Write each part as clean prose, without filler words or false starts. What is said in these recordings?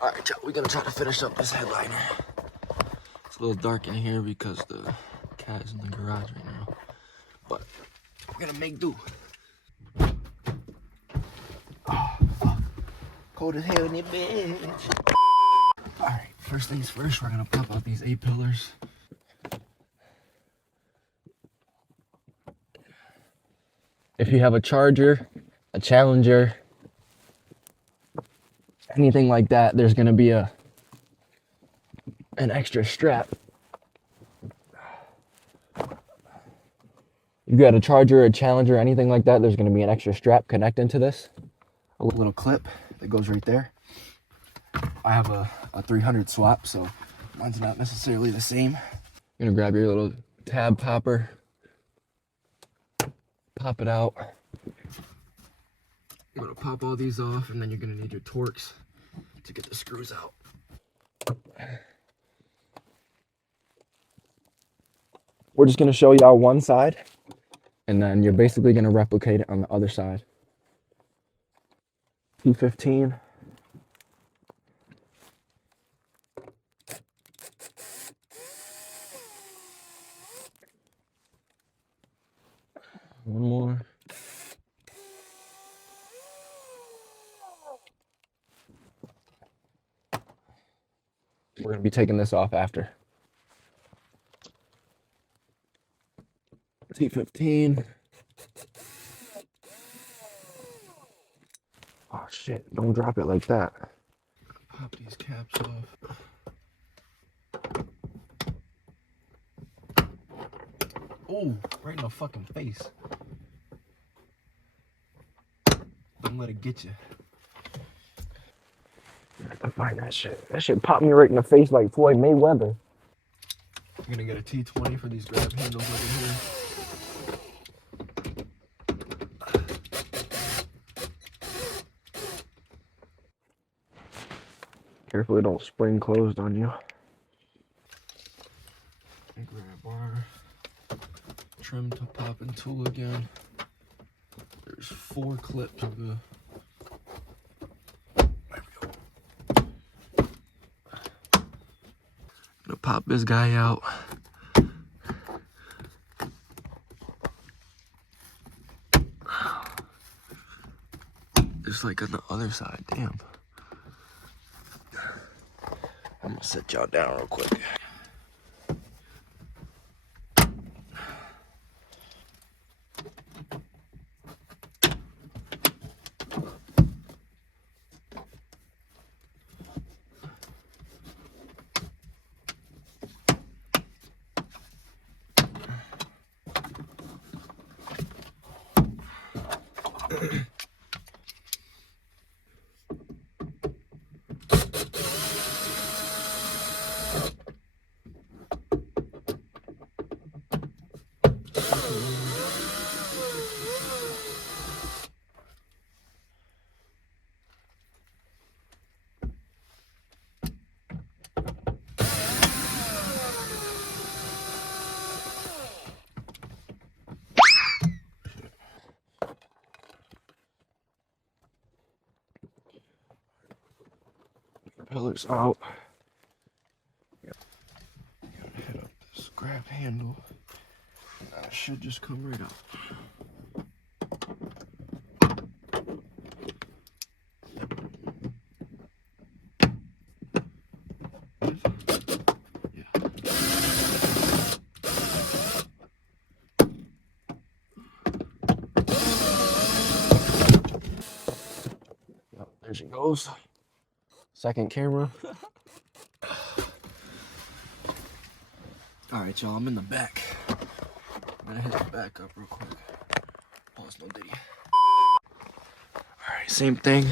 All right, we're gonna try to finish up this headliner. It's a little dark in here because the cat is in the garage right now, but we're gonna make do. Oh, fuck. Cold as hell in your bitch. All right, first things first, we're gonna pop out these A-pillars. If you have a Charger, a Challenger, anything like that, there's gonna be an extra strap. If you got a Charger, a Challenger, anything like that, there's gonna be an extra strap connecting to this. A little clip that goes right there. I have a 300 swap, so mine's not necessarily the same. You're gonna grab your little tab popper, pop it out. You're gonna pop all these off, and then you're gonna need your Torx to get the screws out. We're just gonna show y'all one side, and then you're basically gonna replicate it on the other side. P15. One more. We're gonna be taking this off after. T15. Oh shit, don't drop it like that. Pop these caps off. Oh, right in the fucking face. Don't let it get you. I have to find that shit. That shit popped me right in the face like Floyd Mayweather. I'm gonna get a T20 for these grab handles over here. Carefully don't spring closed on you. Grab our trim to popping tool again. There's 4 clips of the. There we go. Gonna pop this guy out. Just like on the other side, damn. I'm gonna set y'all down real quick. Pillars out. Gotta hit up this grab handle. That should just come right out. Yep, there she goes. Second camera. All right, y'all, I'm in the back. I'm gonna hit the back up real quick. Pause no diddy. All right, same thing.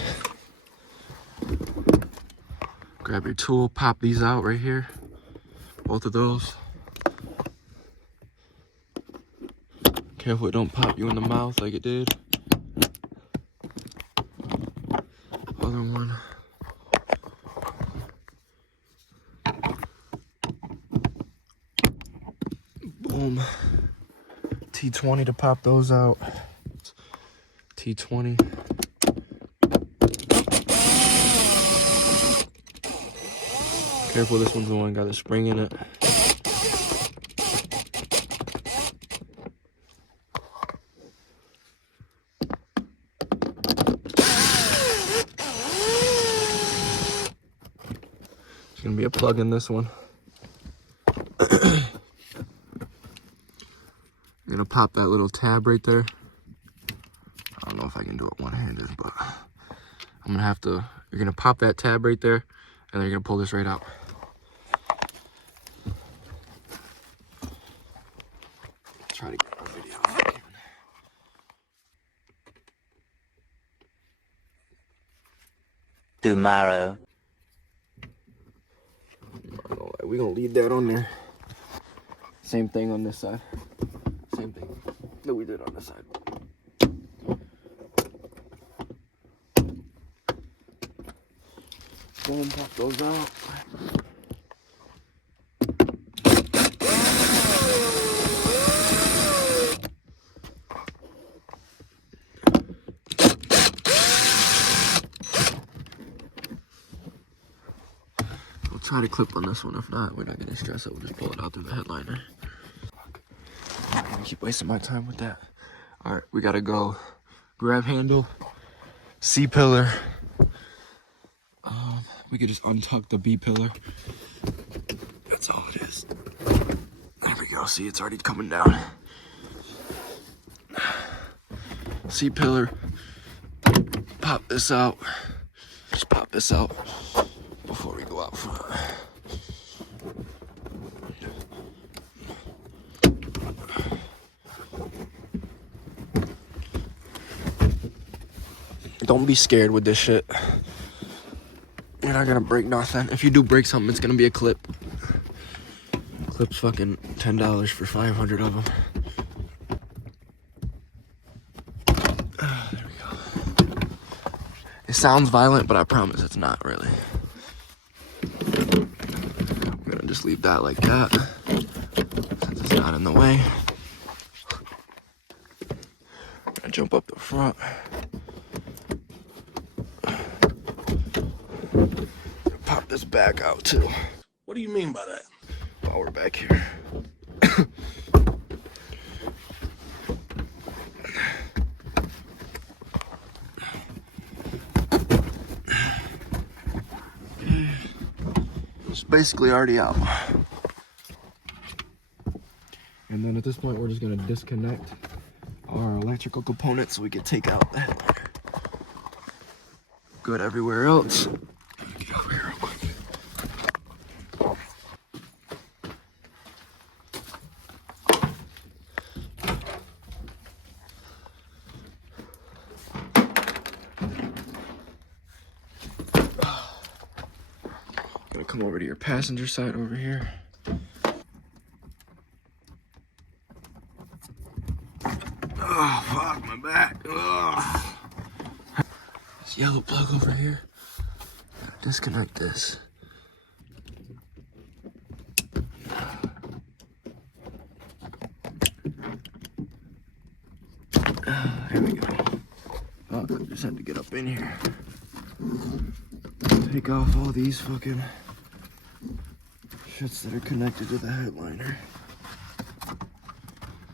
Grab your tool, pop these out right here. Both of those. Careful it don't pop you in the mouth like it did. Other one. Boom. T20 to pop those out. T20. Careful, this one's the one got a spring in it. There's gonna be a plug in this one. I'm gonna pop that little tab right there. I don't know if I can do it one-handed, but I'm gonna have to, you're gonna pop that tab right there, and then you're gonna pull this right out. Try to get a video if I can. Tomorrow. We're gonna leave that on there. Same thing on this side. Same thing that we did on this side. Boom, pop those out. We'll try to clip on this one. If not, we're not gonna stress it. We'll just pull it out through the headliner. I'm not gonna keep wasting my time with that. All right, we gotta go grab handle, C-pillar. We could just untuck the B-pillar. That's all it is. There we go. See, it's already coming down. C-pillar. Pop this out. Just pop this out before we go out front. Don't be scared with this shit. You're not gonna break nothing. If you do break something, it's gonna be a clip. Clip's fucking $10 for 500 of them. There we go. It sounds violent, but I promise it's not really. I'm gonna just leave that like that, since it's not in the way. I'm gonna jump up the front. Pop this back out too. What do you mean by that? While we're back here. It's basically already out. And then at this point, we're just gonna disconnect our electrical components so we can take out the headliner. Good everywhere else. Get over here real quick. Gonna come over to your passenger side over here. Oh, fuck, my back. Ugh. This yellow plug over here. Gotta disconnect this. There we go. Oh, I just had to get up in here. Take off all these fucking shits that are connected to the headliner.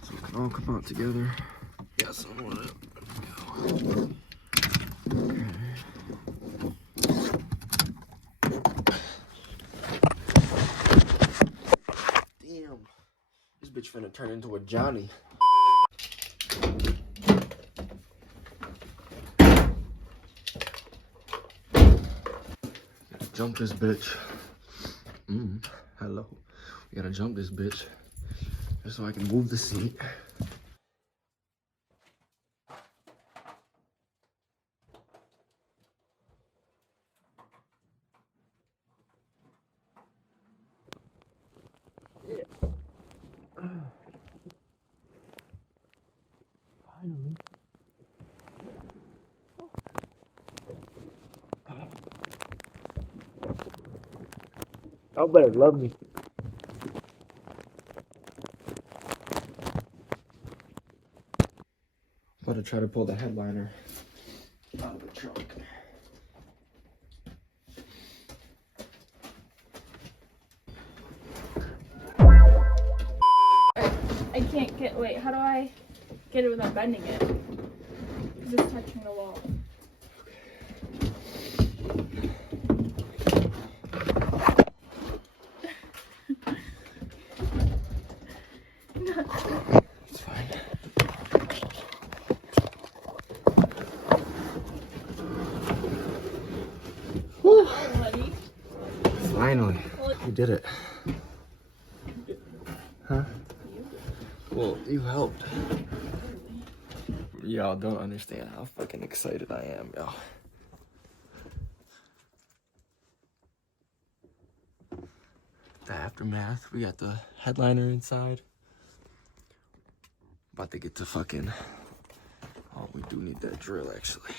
So it can all come out together. Got some on it. There we go. Damn. This bitch finna turn into a Johnny. Jump this bitch. Hello. We gotta jump this bitch just so I can move the seat. Yeah. Finally. Y'all better love me. I'm about to try to pull the headliner out of the trunk. can't get, wait, how do I get it without bending it? Because it's touching the wall. It's fine. Woo. Finally, we did it. Huh? Well, you helped. Y'all don't understand how fucking excited I am, y'all. The aftermath, we got the headliner inside. About to get to fucking, oh, we do need that drill actually.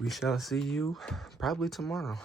We shall see you probably tomorrow.